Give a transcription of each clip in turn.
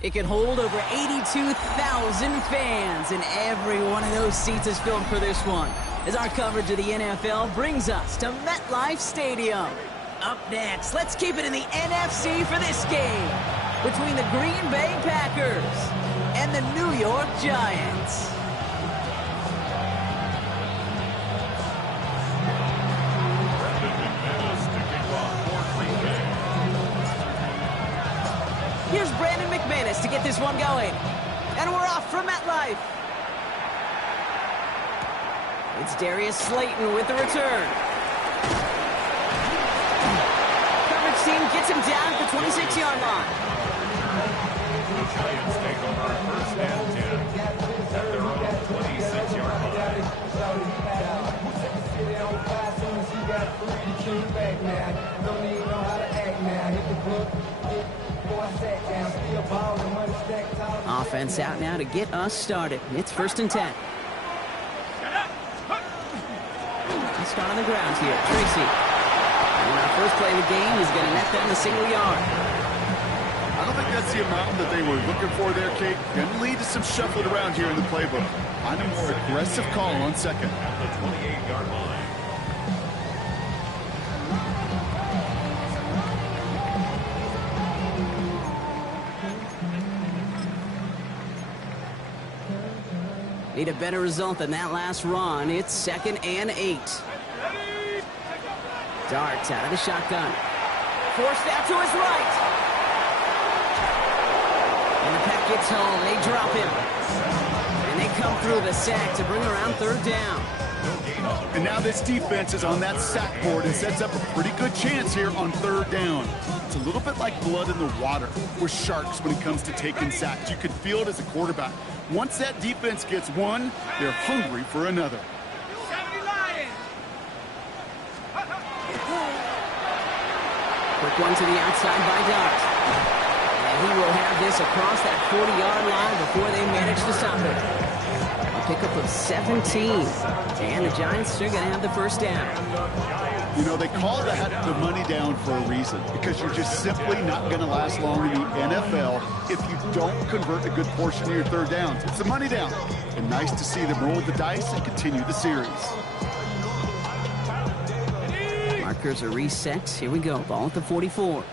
It can hold over 82,000 fans, and every one of those seats is filled for this one, as our coverage of the NFL brings us to MetLife Stadium. Up next, let's keep it in the NFC for this game between the Green Bay Packers and the New York Giants. Here's Brandon McManus to get this one going. And we're off from MetLife. It's Darius Slayton with the return. Coverage team gets him down at the 26-yard line. The Giants take over first and 10 at their own 26-yard line. Offense out now to get us started. It's first and 10. Let's start on the ground here. Tracy. And our first play of the game is going to net them a single yard. I don't think that's the amount that they were looking for there, Kate. Going to lead to some shuffling around here in the playbook. Find a more aggressive call on second. At the 28-yard line. Need a better result than that last run. It's 2nd and 8. Darts out of the shotgun. Forced out to his right. And the pack gets home. They drop him. And they come through the sack to bring around third down. And now this defense is on that sack board and sets up a pretty good chance here on third down. It's a little bit like blood in the water with sharks when it comes to taking sacks. You can feel it as a quarterback. Once that defense gets one, they're hungry for another. Quick one to the outside by Dart. And he will have this across that 40-yard line before they manage to stop it. A pickup of 17. And the Giants are going to have the first down. You know, they call that the money down for a reason, because you're just simply not going to last long in the NFL if you don't convert a good portion of your third downs. It's the money down. And nice to see them roll the dice and continue the series. Markers are reset. Here we go. Ball at the 44. Right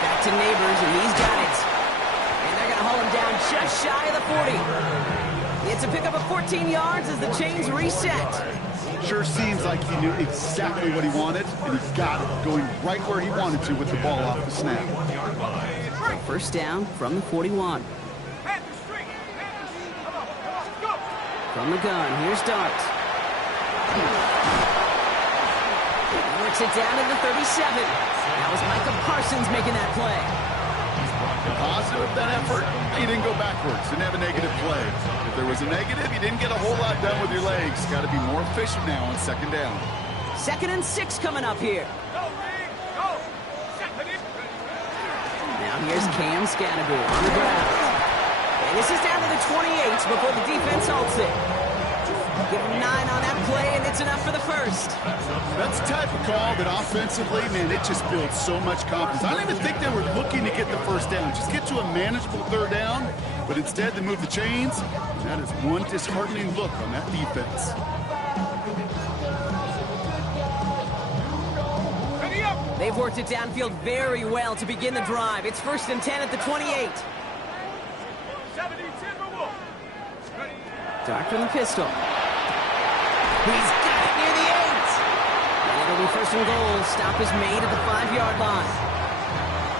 back to Neighbors, and he's got it. And they're going to haul him down just shy of the 40. It's a pickup of 14 yards as the chains reset. Sure seems like he knew exactly what he wanted, and he got it, going right where he wanted to with the ball off the snap. First down from the 41. From the gun, here's Dart. Works it down to the 37. That was Micah Parsons making that play. Positive that effort, he didn't go backwards, didn't have a negative play. If there was a negative, you didn't get a whole lot done with your legs. Got to be more efficient now on second down. 2nd and 6 coming up here. Now here's Cam Scannaboo on the ground. And this is down to the 28 before the defense halts it. Give him 9 on that play, and it's enough for the first. That's the type of call that offensively, man, it just builds so much confidence. I don't even think they were looking to get the first down. Just get to a manageable third down, but instead they move the chains. And that is one disheartening look on that defense. They've worked it downfield very well to begin the drive. It's 1st and 10 at the 28. Dart from the pistol. He's got it near the 8. And it'll be 1st and goal. Stop is made at the 5-yard line.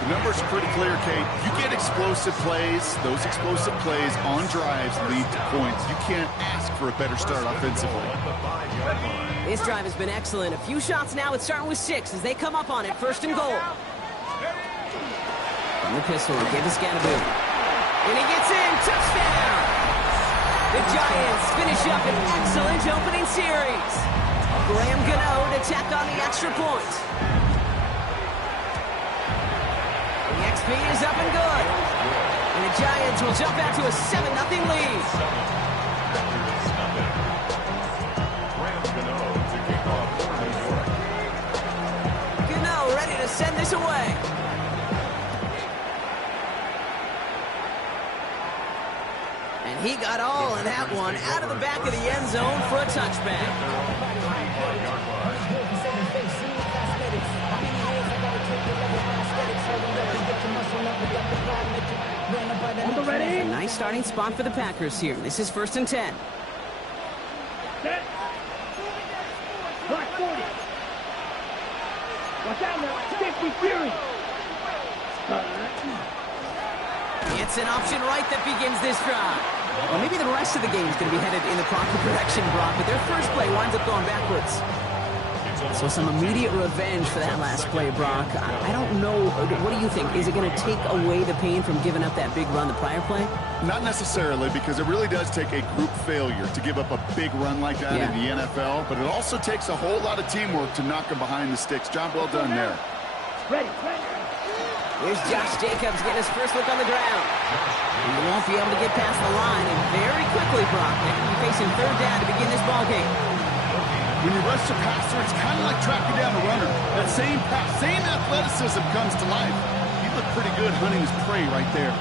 The numbers are pretty clear, Kate. You get explosive plays. Those explosive plays on drives lead to points. You can't ask for a better start offensively. This drive has been excellent. A few shots now. It's starting with 6 as they come up on it. 1st and goal. From the pistol, give to Scannaboo. And he gets in. Touchdown! The Giants finish up an excellent opening series. Graham Gano to tack on the extra point. The XP is up and good. And the Giants will jump out to a 7-0 lead. Graham Gano to kick off. And he got all of that one out of the back of the end zone for a touchback. A nice starting spot for the Packers here. This is 1st and 10. Set. Block 40. Watch out now. Safety Fury. It's an option right that begins this drive. Well, maybe the rest of the game is going to be headed in the proper direction, Brock, but their first play winds up going backwards. So some immediate revenge for that last play, Brock. I don't know. What do you think? Is it going to take away the pain from giving up that big run the prior play? Not necessarily, because it really does take a group failure to give up a big run like that in the NFL, but it also takes a whole lot of teamwork to knock them behind the sticks. Job well done there. Ready. Here's Josh Jacobs getting his first look on the ground. He won't be able to get past the line, and very quickly, Brock, they're going to be facing 3rd down to begin this ballgame. When you rush the passer, it's kind of like tracking down a runner. That same pass, same athleticism comes to life. He looked pretty good hunting his prey right there.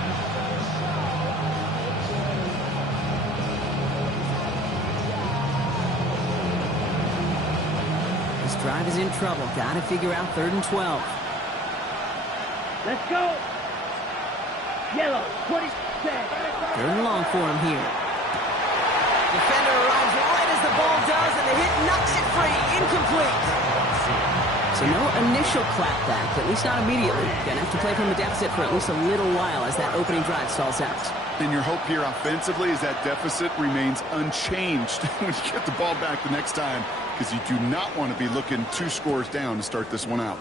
This drive is in trouble. Got to figure out 3rd and 12. Let's go. Yellow, 20 set. 3rd and long for him here. Defender arrives right as the ball does, and the hit knocks it free. Incomplete. So no initial clapback, at least not immediately. Gonna have to play from the deficit for at least a little while as that opening drive stalls out. And your hope here offensively is that deficit remains unchanged when you get the ball back the next time, because you do not want to be looking 2 scores down to start this one out.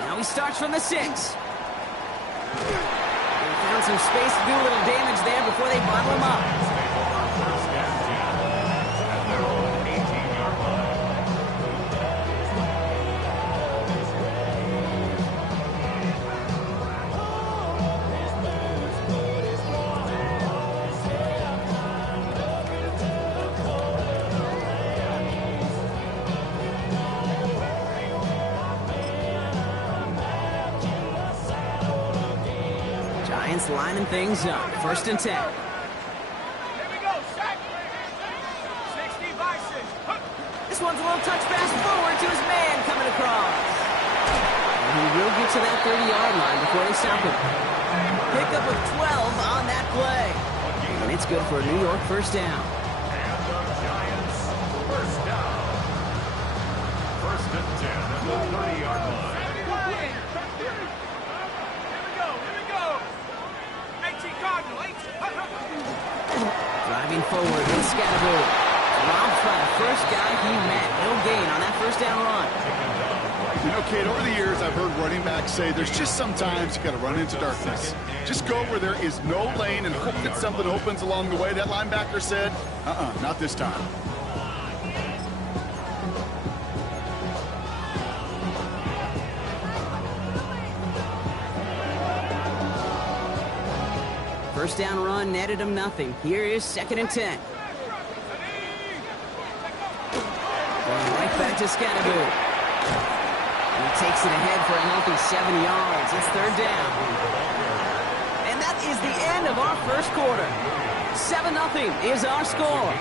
Now he starts from the 6. They found some space to do a little damage there before they bottle him up. Lining things up. 1st and 10. Here we go, Shaq. 60 by 6. This one's a little touch pass forward to his man coming across. And he will get to that 30-yard line before they stop him. Pick up of 12 on that play. And it's good for a New York 1st down. And the Giants, 1st down. 1st and 10 at the 30-yard line. Driving forward with Scatterbo. Robbed by the first guy he met. No gain on that 1st down run. You know, Kate, over the years, I've heard running backs say there's just sometimes you got to run into darkness. Just go where there is no lane and hope that something opens along the way. That linebacker said, not this time. First down run netted him nothing. Here is 2nd and 10. Going right back to Scatterbo. He takes it ahead for a healthy 7 yards. It's 3rd down. And that is the end of our 1st quarter. 7-0 is our score.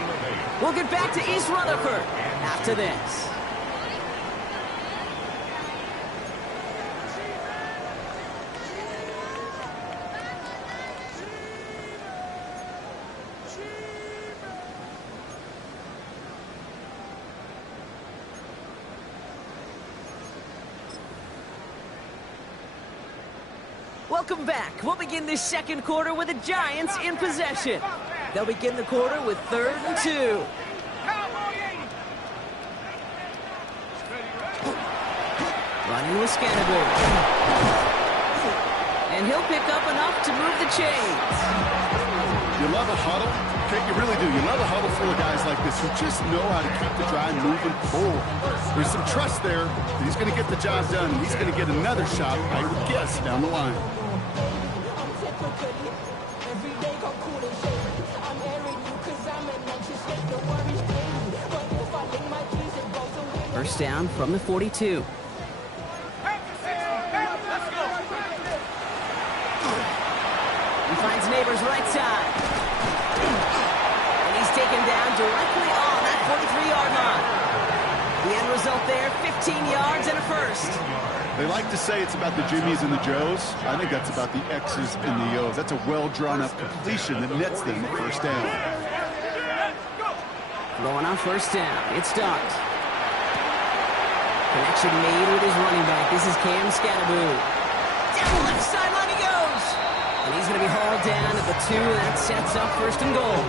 We'll get back to East Rutherford after this. Welcome back. We'll begin this 2nd quarter with the Giants in possession. They'll begin the quarter with 3rd and 2. Running with Scatterbo. And he'll pick up enough to move the chains. You love a huddle? Okay, you really do. You love a huddle full of guys like this who just know how to keep the drive moving forward. There's some trust there that he's going to get the job done, and he's going to get another shot, I would guess, down the line. First down from the 42. He finds Neighbors right side. 15 yards and a first. They like to say it's about the Jimmies and the Joes. I think that's about the X's and the O's. That's a well-drawn-up completion that nets them the first down. Going on first down. It's Dart. Connection made with his running back. This is Cam Scattaboo. Down the left sideline he goes. And he's going to be hauled down at the 2. That sets up first and goal.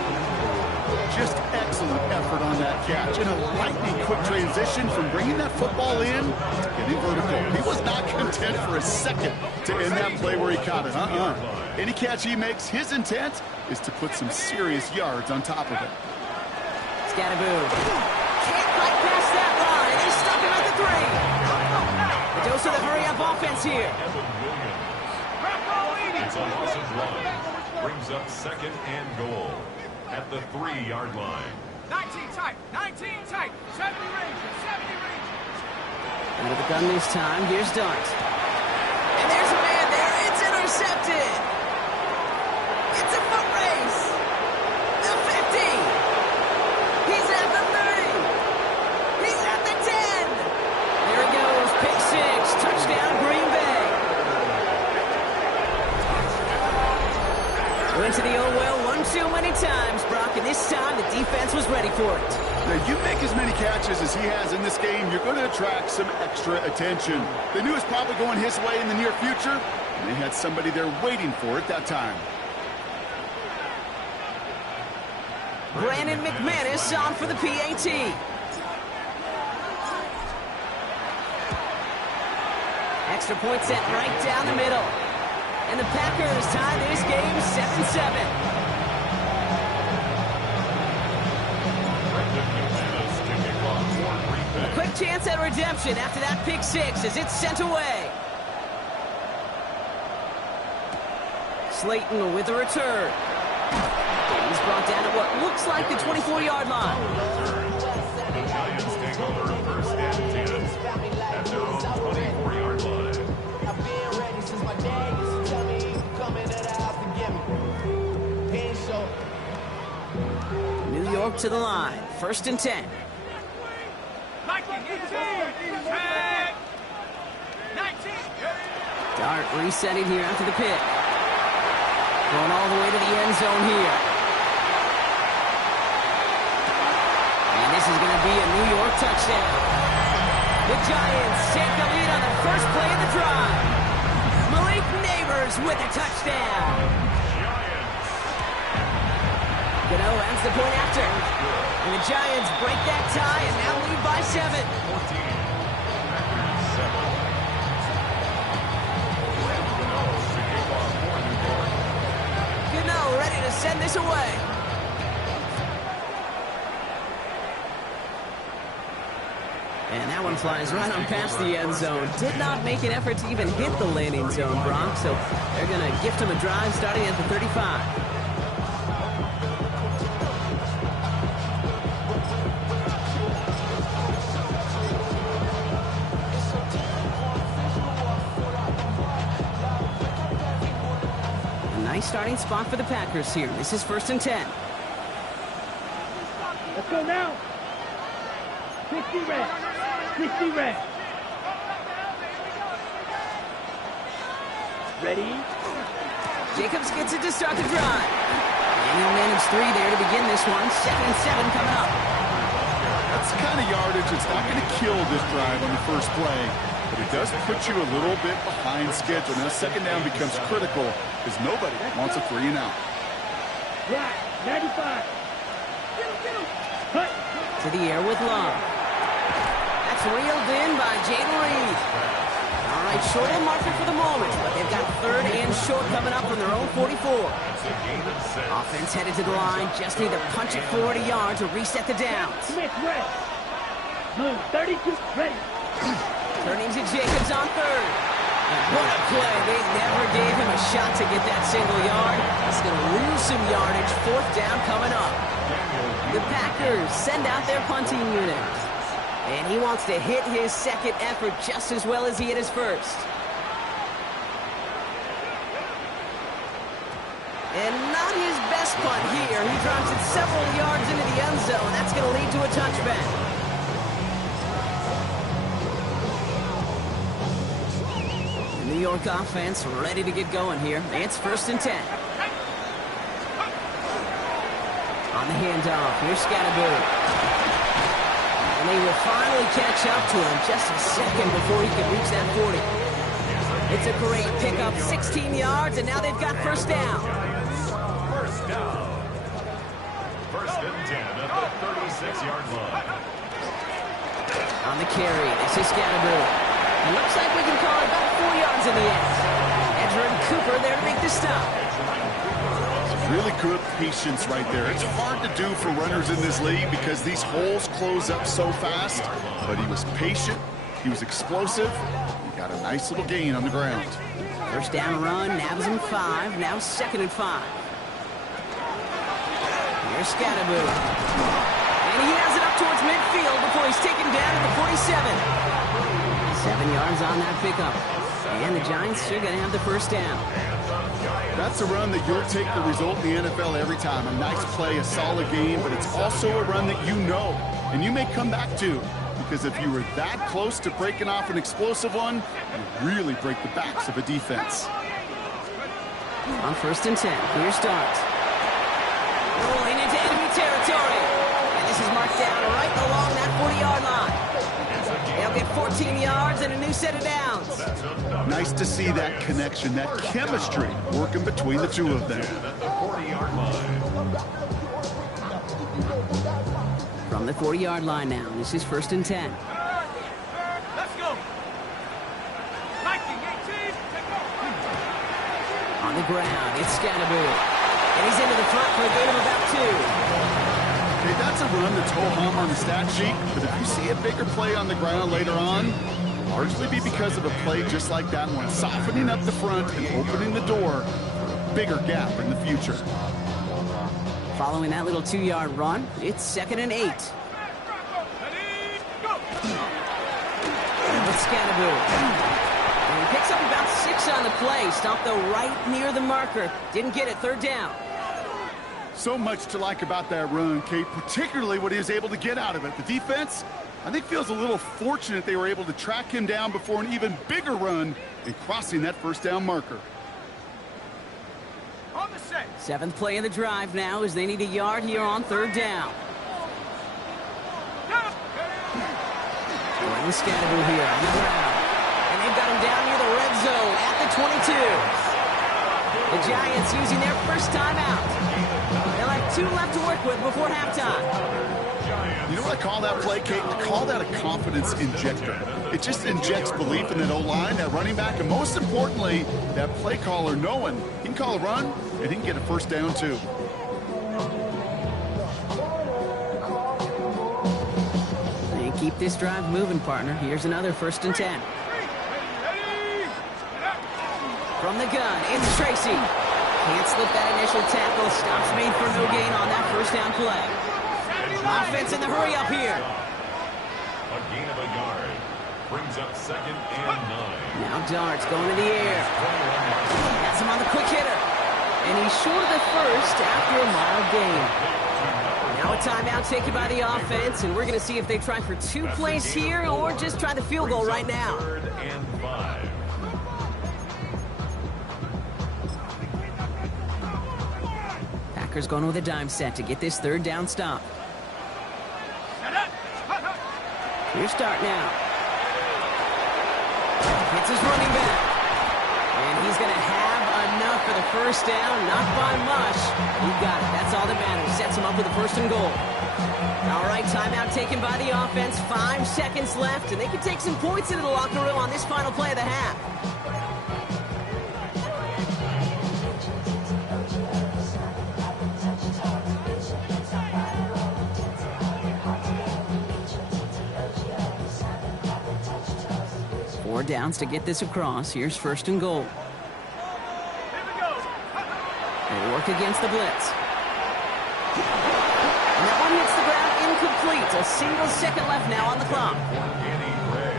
Just excellent effort on that catch. And a lightning quick transition from bringing that football in to getting vertical. He was not content for a second to end that play where he caught it. Any catch he makes, his intent is to put some serious yards on top of it. Scattaboo can't quite pass that line. They stuck him at the 3. The dose of the hurry-up offense here. It's a loss of 1. Brings up second and goal at the 3-yard line. 19 tight, 19 tight, 70 ranges, 70 ranges. Under the gun this time, here's Dart. And there's a man there, it's intercepted. It's a foot race. The 50. He's at the 30. He's at the 10. There he goes, pick 6, touchdown Green Bay. Went to the oh well one too many times, Brock, and this time the defense was ready for it. Now, you make as many catches as he has in this game, you're going to attract some extra attention. They knew it was probably going his way in the near future, and they had somebody there waiting for it that time. Brandon McManus on for the PAT. Extra point set right down the middle. And the Packers tie this game 7-7. A quick chance at redemption after that pick 6 as it's sent away. Slayton with a return. He's brought down at what looks like the 24-yard line. The Giants take over first and 10 at their own 24-yard line. I've been ready since my dad used to tell me he was coming to the house to get me. He ain't show. New York to the line. First and 10. 19, 18, 19. Dart resetting here after the pick. Going all the way to the end zone here. And this is going to be a New York touchdown. The Giants take the lead on the first play of the drive. Malik Neighbors with a touchdown. Gano ends the point after. And the Giants break that tie and now lead by 7. 14. Packers 7. Gano ready to send this away. And that one flies right on past the end zone. Did not make an effort to even hit the landing zone, Bronx. So they're going to gift him a drive starting at the 35. Nice starting spot for the Packers here. This is first and 10. Let's go now. 60 red. 60 red. Ready? Jacobs gets it to start the drive. And he'll manage 3 there to begin this one. 2nd and 7 coming up. That's the kind of yardage that's not going to kill this drive on the first play, but it does put you a little bit behind schedule. Now, second down becomes critical because nobody wants a 3 and out. Right. 95. Get him. Cut. To the air with Love. That's reeled in by Jaden Reed. All right, short of the marker for the moment, but they've got 3rd and short coming up from their own 44. Offense headed to the line. Just need to punch it 40 yards to reset the downs. Smith, red. Move. 32. Ready. Turning to Jacobs on 3rd. And what a play. They never gave him a shot to get that single yard. He's going to lose some yardage. 4th down coming up. The Packers send out their punting unit. And he wants to hit his second effort just as well as he hit his first. And not his best punt here. He drops it several yards into the end zone. That's going to lead to a touchback. York offense ready to get going here. It's 1st and 10. On the handoff, here's Scatterbury. And they will finally catch up to him just a second before he could reach that 40. It's a great pickup, 16 yards, and now they've got 1st down. First down. 1st and 10 at the 36-yard line. On the carry, this is Scatterbury. Looks like we can call it about 4 yards in the end. Edgerrin Cooper there to make the stop. Really good patience right there. It's hard to do for runners in this league because these holes close up so fast. But he was patient. He was explosive. He got a nice little gain on the ground. 1st down run, nabs him 5. Now 2nd and 5. Here's Scatterbury. And he has it up towards midfield before he's taken down at the 47. 7 yards on that pickup. And the Giants are going to have the 1st down. That's a run that you'll take the result in the NFL every time. A nice play, a solid game, but it's also a run that you know and you may come back to. Because if you were that close to breaking off an explosive one, you really break the backs of a defense. On 1st and 10, here's Dart. Rolling into enemy territory. And this is marked down right along that 40-yard line. They'll get 14 yards and a new set of downs. Nice to see that connection, that chemistry working between the two of them. At the 40-yard line. From the 40-yard line now, this is 1st and 10. Let's go. 19, 18, On the ground, it's Scatterbury. And he's into the front for a gain of about 2. Okay, that's a run that's ho-hum on the stat sheet, but if you see a bigger play on the ground later on, largely be because of a play just like that one, softening up the front and opening the door for a bigger gap in the future. Following that little 2-yard run, it's 2nd and 8. Ready, go. With Scatterbury. And he picks up about 6 on the play. Stopped though right near the marker. Didn't get it, 3rd down. So much to like about that run, Kate, particularly what he was able to get out of it. The defense, I think, feels a little fortunate they were able to track him down before an even bigger run in crossing that 1st down marker. On the set. 7th play of the drive now as they need a yard here on 3rd down. Gordon Scatterbury here on the ground. And they've got him down near the red zone at the 22. The Giants using their 1st timeout. They'll have 2 left to work with before halftime. You know what I call that play, Kate? I call that a confidence injector. It just injects belief in that O-line, that running back, and most importantly, that play caller knowing he can call a run and he can get a 1st down too. They keep this drive moving, partner. Here's another 1st and 10. From the gun, it's Tracy. Can't slip that initial tackle. Stops made for no gain on that 1st down play. Offense in the hurry up here. A gain of a yard. Brings up 2nd and 9. Now Dart's going in the air. Has him on the quick hitter. And he's short of the 1st after a mild gain. Now a timeout taken by the offense, and we're going to see if they try for 2 plays here or just try the field goal right now. 3rd and 5. Packers going with a dime set to get this 3rd down stop. Here's Dart now. Hits his running back. And he's going to have enough for the 1st down. Not by much. He got it. That's all that matters. Sets him up with a 1st and goal. All right, timeout taken by the offense. 5 seconds left, and they can take some points into the locker room on this final play of the half. Four downs to get this across. Here's 1st and goal. They work against the blitz. And that one hits the ground incomplete. A single second left now on the clock.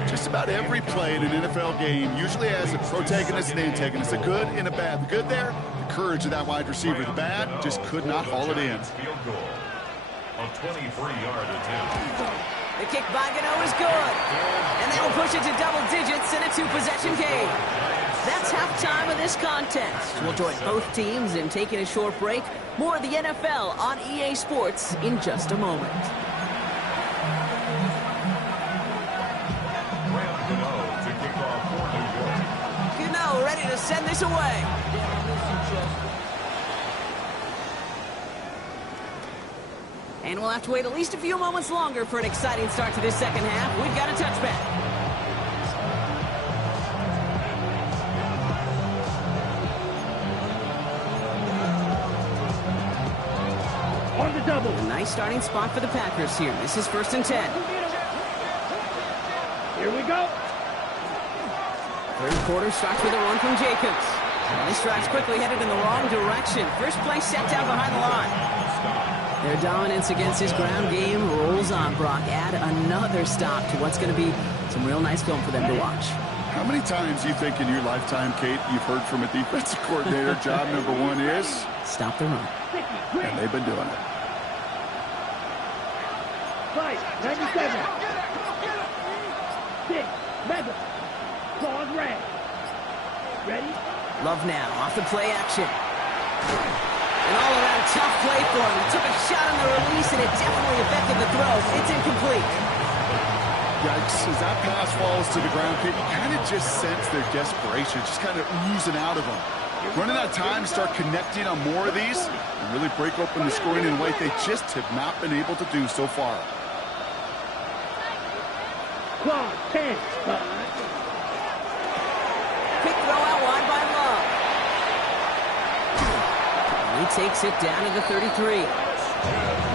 Just about every play in an NFL game usually has a protagonist and antagonist, a good and a bad. The good there, the courage of that wide receiver. The bad, just could not haul it in. Field goal. A 23-yard attempt. The kick by Gano is good. And that'll push it to double digits in a 2-possession game. That's halftime of this contest. We'll join both teams in taking a short break. More of the NFL on EA Sports in just a moment. To kick off for New York. Gano ready to send this away. And we'll have to wait at least a few moments longer for an exciting start to this second half. We've got a touchback. On the double. A nice starting spot for the Packers here. This is 1st and 10. Here we go. Third quarter starts with a run from Jacobs. And this drive's quickly headed in the wrong direction. First play set down behind the line. Their dominance against his ground game rolls on, Brock. Add another stop to what's going to be some real nice film for them to watch. How many times do you think in your lifetime, Kate, you've heard from a defensive coordinator, job number one is? Stop the run. And they've been doing it. Fight, 97. 6, mega. Claws red. Ready? Love now, off the play action. An all-around tough play for him. He took a shot on the release, and it definitely affected the throw. It's incomplete. Yikes, as that pass falls to the ground, Kate, you kind of just sense their desperation, just kind of oozing out of them. Running out of time to start connecting on more of these and really break open the scoring in a way they just have not been able to do so far. Claws 10. Quick throw out wide by Love. He takes it down to the 33.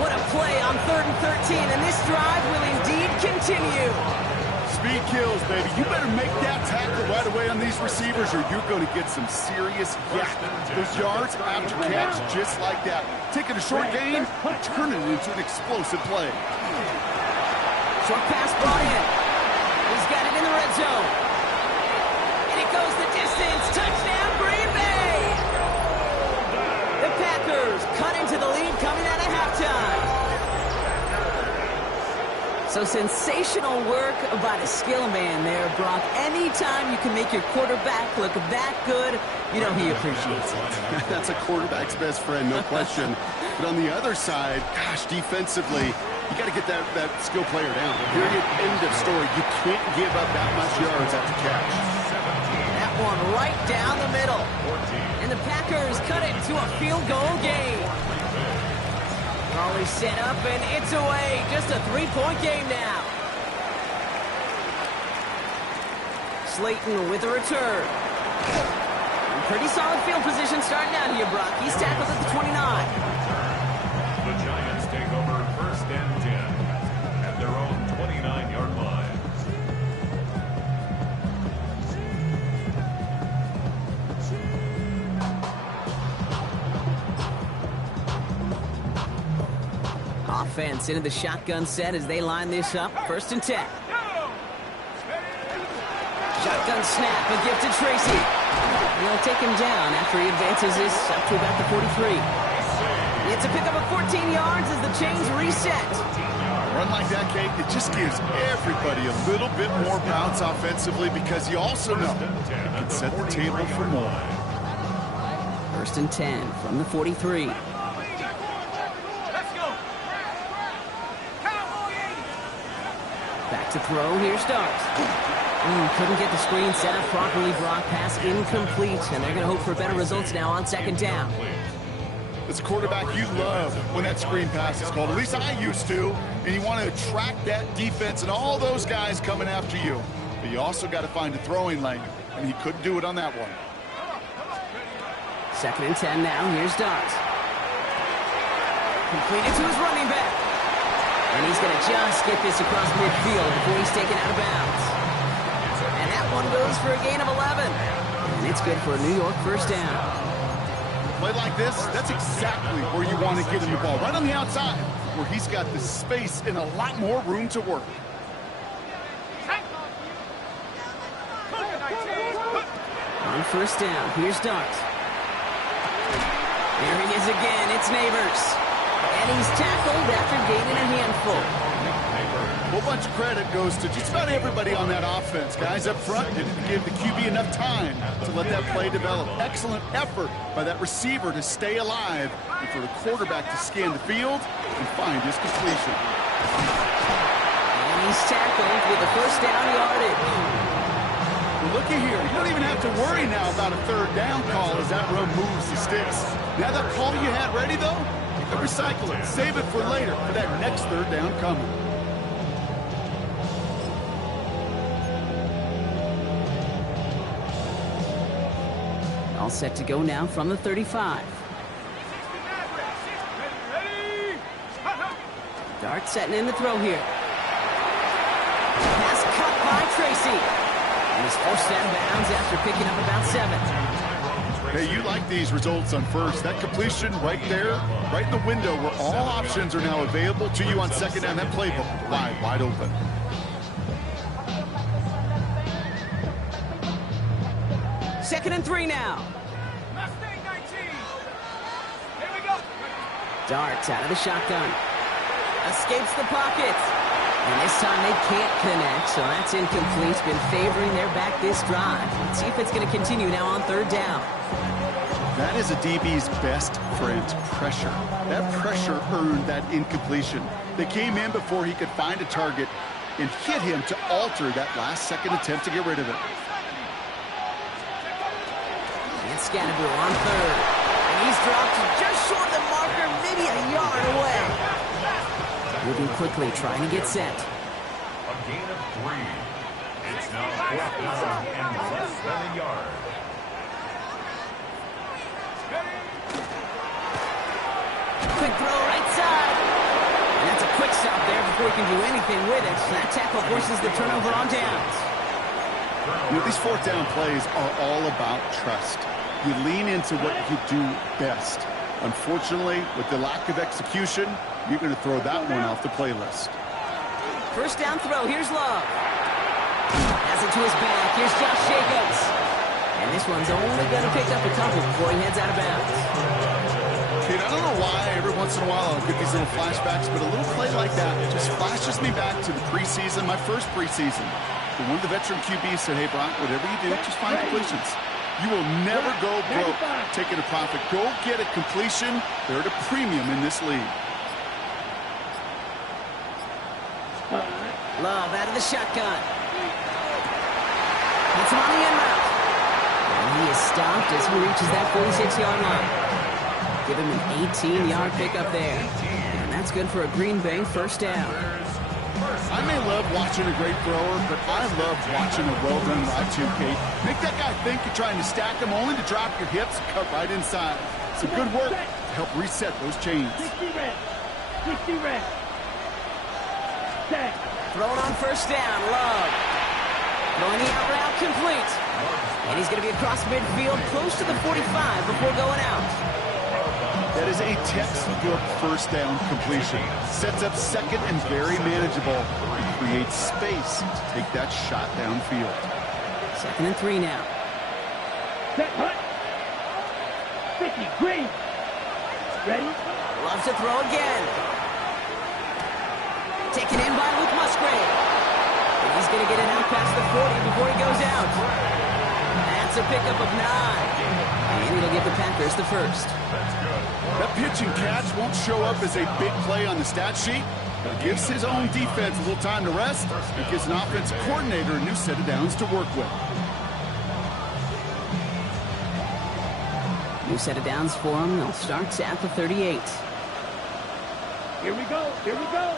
What a play on 3rd and 13, and this drive will indeed continue. Speed kills, baby. You better make that tackle right away on these receivers or you're going to get some serious yak. Those yards after catch just like that. Taking a short gain, turning it into an explosive play. Short pass brought in. He's got it in the red zone. And it goes the distance. Touchdown, Green Bay! The Packers cut into the lead coming out of halftime. So sensational work by the skill man there, Brock. Anytime you can make your quarterback look that good, you know he appreciates it. That's a quarterback's best friend, no question. But on the other side, gosh, defensively, you got to get that skill player down. Period, end of story. You can't give up that much yards after catch. That one right down the middle. And the Packers cut it to a field goal game. Raleigh set up, and it's away. Just a 3-point game now. Slayton with a return. Pretty solid field position starting out here, Brock. He's tackled at the 29. The Giants take over 1st and 10 at their own 29-yard line. Offense into the shotgun set as they line this up. 1st and 10. Shotgun snap, a gift to Tracy. He'll take him down after he advances this up to about the 43. It's a pickup of 14 yards as the chains reset. Run like that, Kate, it just gives everybody a little bit more bounce offensively because you also know you can set the table for more. 1st and 10 from the 43. Back to throw, here starts. Couldn't get the screen set up properly, Brock. Pass incomplete, and they're going to hope for better results now on 2nd down. As a quarterback, you love when that screen pass is called. At least I used to. And you want to attract that defense and all those guys coming after you. But you also got to find a throwing lane, and he couldn't do it on that one. 2nd and 10 now. Here's Dart. Completed to his running back. And he's going to just get this across midfield before he's taken out of bounds. And that one goes for a gain of 11. And it's good for a New York 1st down. Play like this, that's exactly where you want to get him the ball. Right on the outside, where he's got the space and a lot more room to work. On 1st down, here's Dart. There he is again, it's Neighbors. And he's tackled after gaining a handful. A whole bunch of credit goes to just about everybody on that offense. Guys up front didn't give the QB enough time to let that play develop. Excellent effort by that receiver to stay alive and for the quarterback to scan the field and find his completion. And he's tackled with a first down yardage. Well, looky here. You don't even have to worry now about a third down call as that run moves the sticks. Now that call you had ready, though, you can recycle it. Save it for later for that next third down coming. All set to go now from the 35. Dart setting in the throw here. Pass cut by Tracy. And he's forced out of bounds after picking up about 7. Hey, you like these results on first. That completion right there, right in the window where all options are now available to you on second down. That playbook wide open. Second and 3 now. Darts out of the shotgun. Escapes the pocket. And this time they can't connect, so that's incomplete. Been favoring their back this drive. Let's see if it's going to continue now on third down. That is a DB's best friend, pressure. That pressure earned that incompletion. They came in before he could find a target and hit him to alter that last-second attempt to get rid of it. And Scannaboo on third. And he's dropped just short of the marker, maybe a yard away. Moving quickly, trying to get set. A gain of 3. It's now 4th down and less than a yard. Quick throw right side. And that's a quick stop there before he can do anything with it. That tackle forces the turnover on downs. You know, these fourth down plays are all about trust. You lean into what you do best. Unfortunately, with the lack of execution, you're going to throw that one off the playlist. First down throw. Here's Love. Has it to his back. Here's Josh Jacobs. And this one's only going to pick up a couple before he heads out of bounds. Kid, I don't know why every once in a while I'll get these little flashbacks, but a little play like that just flashes me back to the preseason, my first preseason. When one of the veteran QBs said, hey, Brock, whatever you do, just find completions. You will never go broke taking a profit. Go get a completion. They're at a premium in this league. Love out of the shotgun. Puts him on the end route. And he is stopped as he reaches that 46-yard line. Give him an 18-yard pickup there. And that's good for a Green Bay first down. I may love watching a great thrower, but I love watching a well-done route too, Kate. Make that guy think you're trying to stack him only to drop your hips and cut right inside. Some good work to help reset those chains. 60 red. 60 red. Set. Thrown on first down, Love. Throwing the out route complete. And he's going to be across midfield, close to the 45 before going out. That is a textbook first down completion. Sets up second and very manageable. And creates space to take that shot downfield. Second and 3 now. Set. Hut. 50. Green. Ready? Loves to throw again. Taken in by Luke Musgrave. And he's going to get it out past the 40 before he goes out. That's a pickup of 9. And it'll give the Packers the first. That pitch and catch won't show up as a big play on the stat sheet, but it gives his own defense a little time to rest. It gives an offensive coordinator a new set of downs to work with. New set of downs for him. They'll start at the 38. Here we go. Here we go.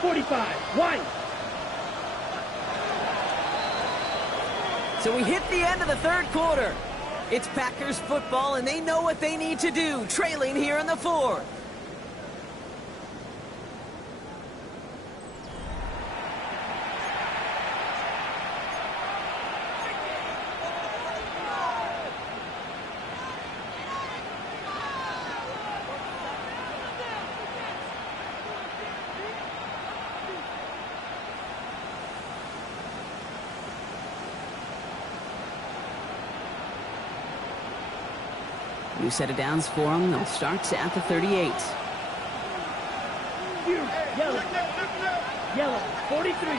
45. One. So we hit the end of the third quarter. It's Packers football, and they know what they need to do, trailing here in the fourth. New set of downs for them. They'll start at the 38. you. Yellow. Yellow. 43.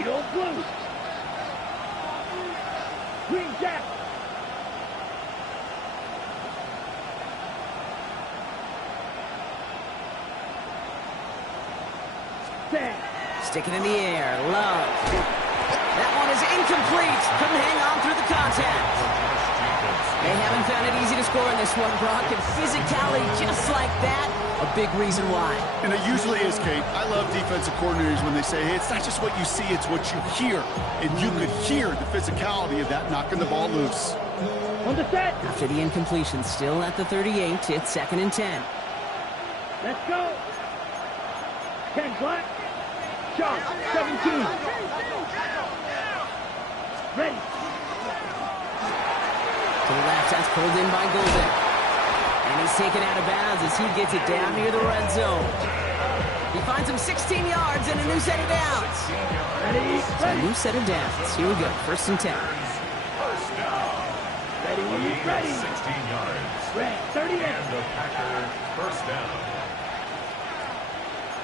Eagle blue. Green jack. Set. Stick it in the air. Love. That one is incomplete. Couldn't hang on through the contact. They haven't found it easy to score in this one, Brock. And physicality just like that, a big reason why. And it usually is, Kate. I love defensive coordinators when they say, hey, it's not just what you see, it's what you hear. And you could hear the physicality of that knocking the ball loose. On the set. After the incompletion, still at the 38, it's 2nd and 10. Let's go. 10 black. Sharp. 17. Ready. To the left, that's pulled in by Golden. And he's taken out of bounds as he gets it down near the red zone. He finds him 16 yards and a new set of downs. Ready. So a new set of downs. Here we go, 1st and 10. First down. Ready. Ready. 16 yards. Red. 38. And the Packers first down.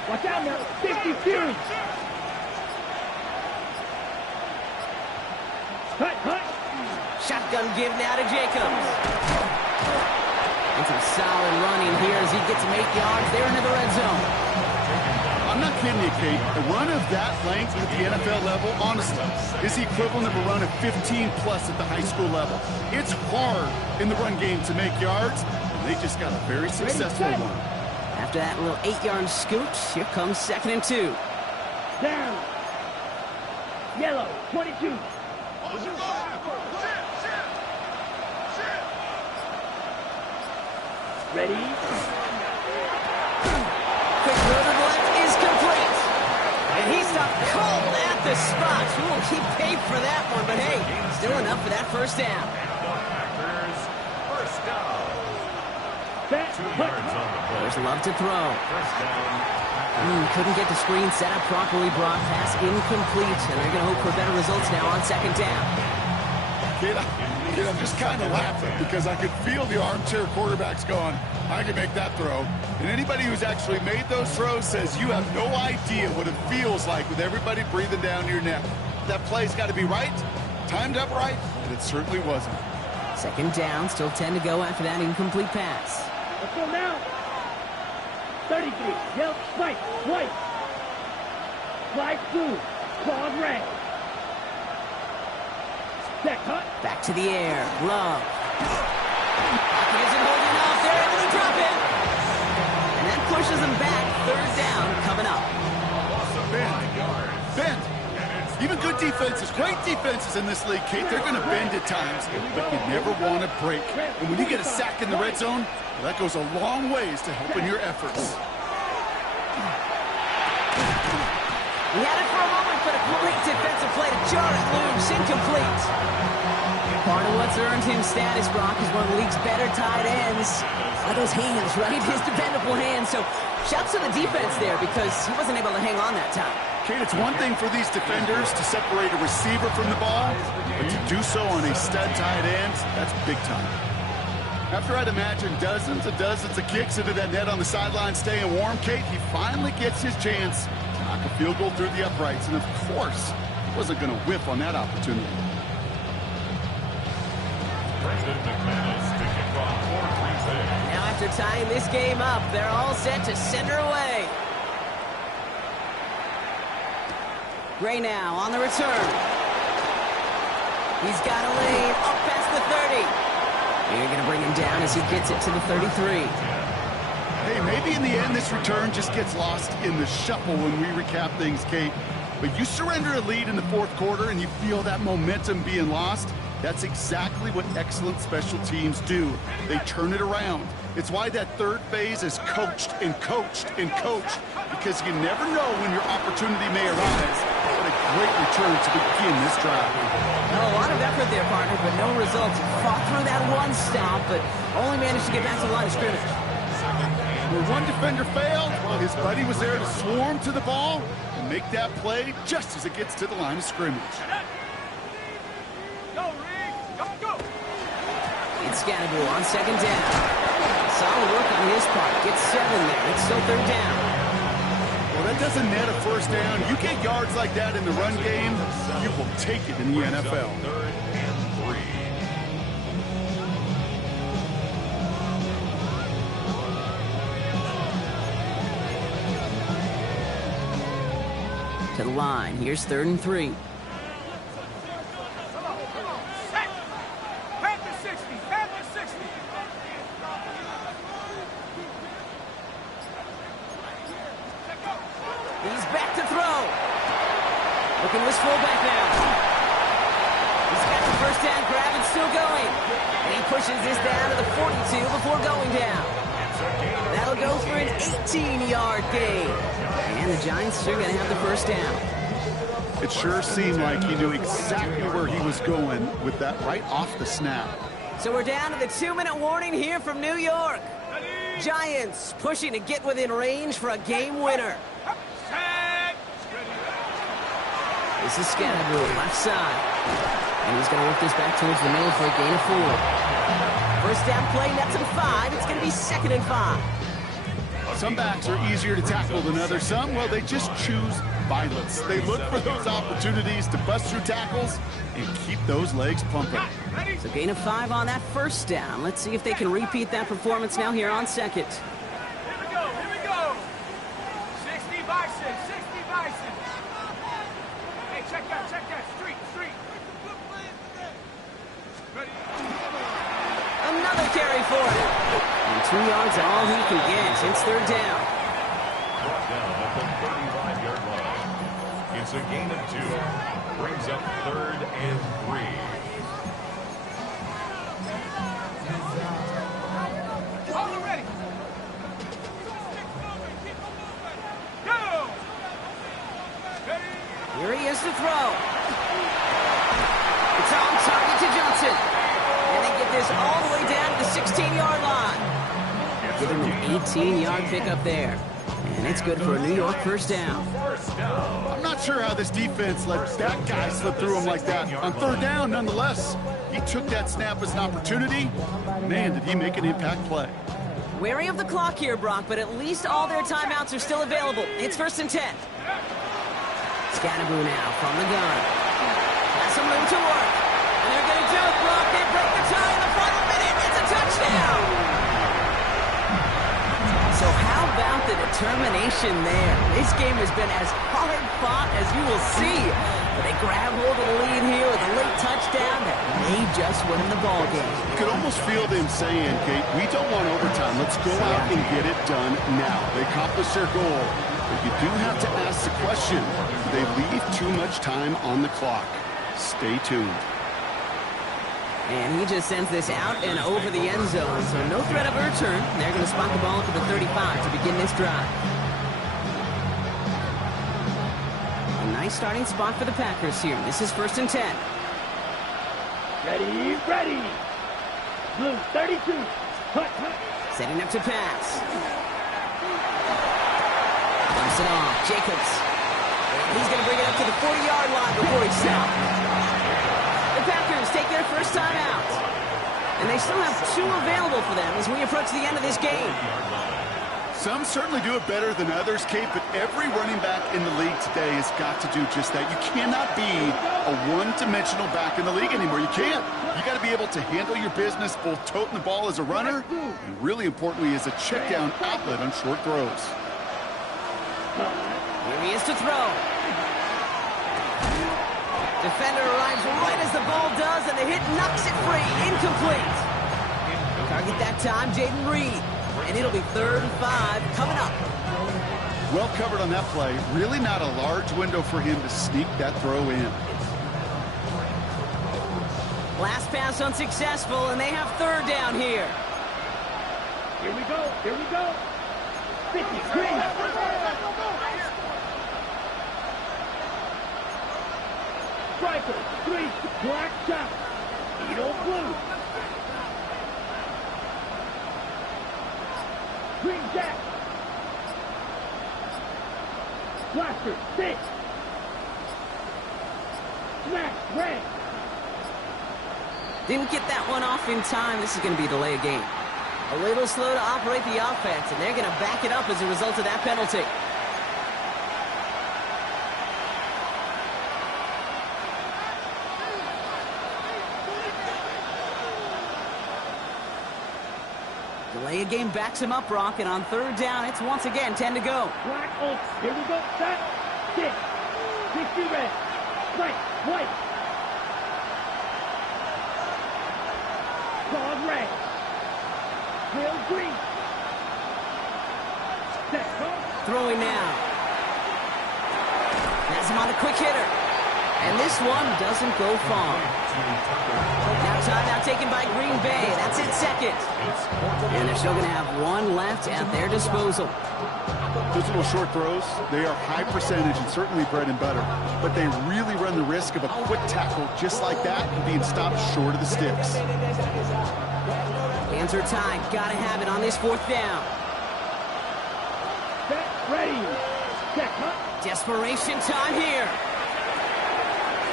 Watch out now. 52. Cut. Shotgun give now to Jacobs. And some solid running here as he gets him 8 yards there into the red zone. I'm not kidding you, Kate. A run of that length at the NFL level, honestly, is the equivalent of a run of 15-plus at the high school level. It's hard in the run game to make yards, and they just got a very successful one. After that little 8-yard scoot, here comes 2nd and 2. Down. Yellow. 22. Ready. Quick throw to the left is complete. And he stopped cold at the spot. Ooh, he paid for that one, but hey, still enough for that first down. The Packers first down. Set. 2 yards on the play. There's love to throw. First down. Couldn't get the screen set up properly. Brock pass incomplete, and they're going to hope for better results now on 2nd down. Kid, I'm just kind of laughing because I could feel the armchair quarterbacks going, I can make that throw. And anybody who's actually made those throws says you have no idea what it feels like with everybody breathing down your neck. That play's got to be right, timed up right, and it certainly wasn't. 2nd down, still 10 to go after that incomplete pass. Let's go now. 33. Yellow. Spike. White. Flag blue. Claws red. Set. Cut. Back to the air. Love. He isn't holding off. They're able to drop it. And that pushes him back. 3rd down coming up. Bend. Even good defenses, great defenses in this league, Kate, they're going to bend at times, but you never want to break. And when you get a sack in the red zone, well, that goes a long ways to helping your efforts. He had it for a moment, but a great defensive play to jar it loose. Incomplete. Part of what's earned him status, Brock, is one of the league's better tight ends. By those hands, right? His dependable hands. So shouts to the defense there because he wasn't able to hang on that time. Kate, it's one thing for these defenders to separate a receiver from the ball, but to do so on a stud tight end, that's big time. After I'd imagine dozens and dozens of kicks into that net on the sideline staying warm, Kate, he finally gets his chance to knock a field goal through the uprights, and of course, he wasn't going to whiff on that opportunity. Now after tying this game up, they're all set to send her away. Gray now on the return. He's got a lane up past the 30. They're going to bring him down as he gets it to the 33. Hey, maybe in the end this return just gets lost in the shuffle when we recap things, Kate. But you surrender a lead in the 4th quarter and you feel that momentum being lost. That's exactly what excellent special teams do. They turn it around. It's why that 3rd phase is coached and coached and coached, because you never know when your opportunity may arise. What a great return to begin this drive. A lot of effort there, partner, but no results. He fought through that one stop, but only managed to get back to the line of scrimmage. Where one defender failed, well, his buddy was there to swarm to the ball and make that play just as it gets to the line of scrimmage. It's Scannable on 2nd down. Solid work on his part. Gets 7 there. It's still 3rd down. Well, that doesn't net a first down. You get yards like that in the run game, you will take it in the NFL. Third and 3. To the line. Here's 3rd and 3. He's back to throw. Looking this fullback now. He's got the first down grab and still going. And he pushes this down to the 42 before going down. That'll go for an 18-yard gain. And the Giants are going to have the first down. It sure seemed like he knew exactly where he was going with that right off the snap. So we're down to the 2-minute warning here from New York. Giants pushing to get within range for a game winner. This is Scannable, left side. And he's going to work this back towards the middle for a gain of 4. First down play, nets him 5. It's going to be 2nd and 5. Some backs are easier to tackle than others. Some, well, they just choose violence. They look for those opportunities to bust through tackles and keep those legs pumping. So gain of 5 on that first down. Let's see if they can repeat that performance now here on 2nd. Here we go. 60 bison, 60 bison. Hey, check that, street. Ready? Another carry for him. And 2 yards are all he can get. It's 3rd down. Brought down at the 35-yard line. It's a gain of 2. Brings up 3rd and 3. All ready. Go! Ready? Here he is to throw. It's on target to Johnson. And they get this all the way down to the 16-yard line. Give him an 18-yard pickup there. And it's good for a New York first down. I'm not sure how this defense let that guy slip through him like that. On 3rd down, nonetheless, he took that snap as an opportunity. Man, did he make an impact play. Wary of the clock here, Brock, but at least all their timeouts are still available. It's 1st and 10. Scannable now from the gun. Has some room to work. And they're going to do it, Brock. They break the tie in the final minute. It's a touchdown. So how about the determination there? This game has been as hard fought as you will see. But they grab hold of the lead here with a late touchdown that may just win them the ball game. You could almost feel them saying, Kate, we don't want overtime. Let's go out and get it done now. They accomplished their goal. But you do have to ask the question, do they leave too much time on the clock? Stay tuned. And he just sends this out and over the end zone. So no threat of a return. They're going to spot the ball to the 35 to begin this drive. A nice starting spot for the Packers here. This is 1st and 10. Ready. Blue, 32. Hut. Setting up to pass. Dumps it off. Jacobs. He's going to bring it up to the 40-yard line before he's stopped. The Packers take their first time out. And they still have 2 available for them as we approach the end of this game. Some certainly do it better than others, Kate, but every running back in the league today has got to do just that. You cannot be a one-dimensional back in the league anymore. You can't. You got to be able to handle your business, both toting the ball as a runner, and really importantly as a check-down outlet on short throws. Here he is to throw. Defender arrives right as the ball does, and the hit knocks it free. Incomplete. Target that time, Jaden Reed. And it'll be 3rd and 5 coming up. Well covered on that play. Really not a large window for him to sneak that throw in. Last pass unsuccessful, and they have 3rd down here. Here we go. 50, green. Striker, 3, black shot. Eagle blue. Green jack. Blaster, 6. Smash, red. Didn't get that one off in time. This is going to be a delay of game. A little slow to operate the offense, and they're going to back it up as a result of that penalty. Delay of game backs him up, Brock, and on third down, it's once again 10 to go. Black Oak. Here we go. Set. 6. 60 red. Right. White. Dog red. Real green. Set. Huh? Throwing now. Has him on a quick hitter. And this one doesn't go far. Now timeout taken by Green Bay. That's it, second. And they're still going to have one left at their disposal. Those little short throws, they are high percentage and certainly bread and butter. But they really run the risk of a quick tackle just like that and being stopped short of the sticks. Hands are tied. Got to have it on this fourth down. Set. Ready. Set. Huh? Desperation time here.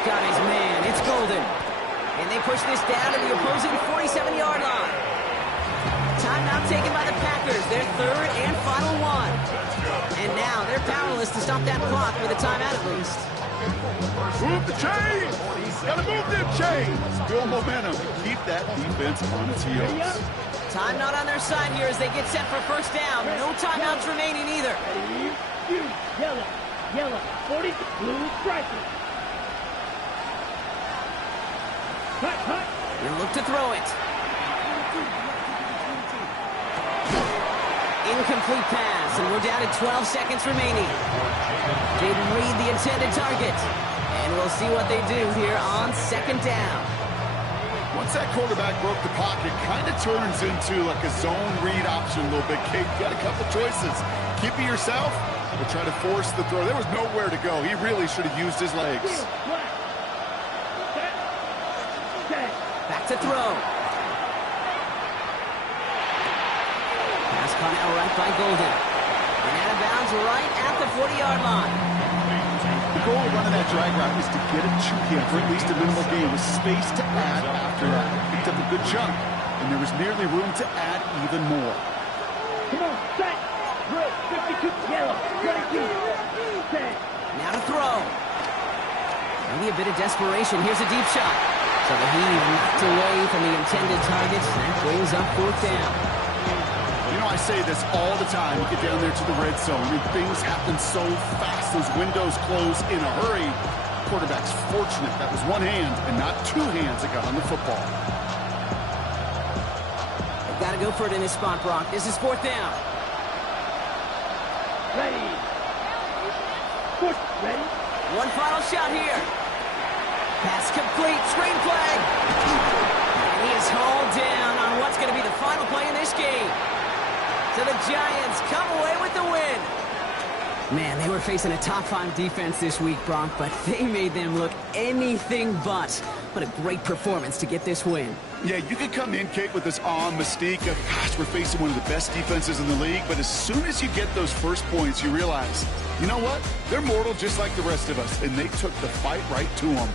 Got his man. It's Golden. And they push this down to the opposing 47-yard line. Timeout taken by the Packers. Their third and final one. And now they're powerless to stop that clock with a timeout at least. Move the chains! Gotta move them chains! Build momentum. Keep that defense on its heels. Time not on their side here as they get set for first down. No timeouts remaining either. Ready. Yellow. Yellow. 40. Blue stripers. Cut, cut. You look to throw it. Incomplete pass, and we're down to 12 seconds remaining. Didn't read the intended target. And we'll see what they do here on second down. Once that quarterback broke the pocket, kind of turns into like a zone read option a little bit. Kate, got a couple choices. Keep it yourself or try to force the throw. There was nowhere to go. He really should have used his legs. Back to throw. Pass caught out right by Golden. And out of bounds right at the 40-yard line. The goal of running that drag route is to get it to him for at least a minimal gain with space to add after that. Picked up a good chunk, and there was nearly room to add even more. Come on, set. Red, 52, yellow, 22, set. Now to throw. Maybe a bit of desperation. Here's a deep shot. So the heave knocked away from the intended target. That brings up fourth down. You know, I say this all the time. You get down there to the red zone, and things happen so fast. Those windows close in a hurry. Quarterback's fortunate that was one hand and not two hands that got on the football. They've got to go for it in this spot, Brock. This is fourth down. Ready. Push, ready. One final shot here. Pass complete. Screen flag. And he is hauled down on what's going to be the final play in this game. So the Giants come away with the win. Man, they were facing a top-5 defense this week, Brock, but they made them look anything but. What a great performance to get this win. Yeah, you could come in, Kate, with this awe and mystique of, gosh, we're facing one of the best defenses in the league, but as soon as you get those first points, you realize, you know what? They're mortal just like the rest of us, and they took the fight right to them.